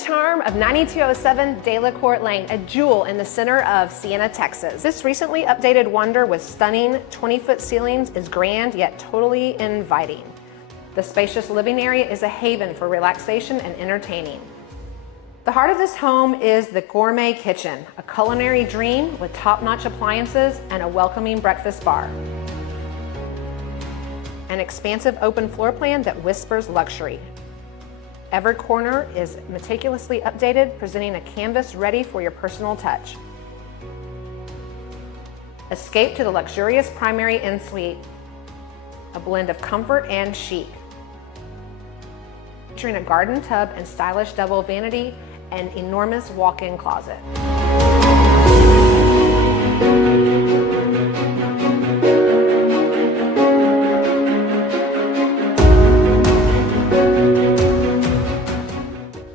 charm of 9207 Delacorte Lane, a jewel in the center of Sienna, Texas. This recently updated wonder with stunning 20-foot ceilings is grand yet totally inviting. The spacious living area is a haven for relaxation and entertaining. The heart of this home is the gourmet kitchen, a culinary dream with top-notch appliances and a welcoming breakfast bar. An expansive open floor plan that whispers luxury. Every corner is meticulously updated, presenting a canvas ready for your personal touch. Escape to the luxurious primary ensuite, a blend of comfort and chic. Featuring a garden tub and stylish double vanity and enormous walk-in closet.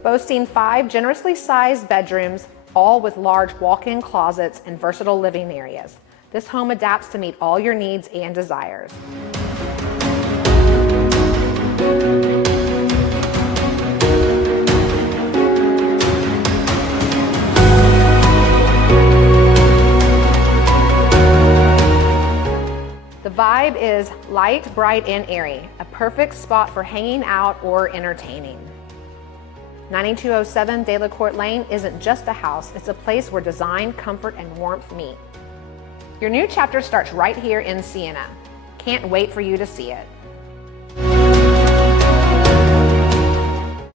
Boasting 5 generously sized bedrooms, all with large walk-in closets and versatile living areas. This home adapts to meet all your needs and desires. The vibe is light, bright, and airy, a perfect spot for hanging out or entertaining. 9207 Delacorte Lane isn't just a house, it's a place where design, comfort, and warmth meet. Your new chapter starts right here in Sienna. Can't wait for you to see it.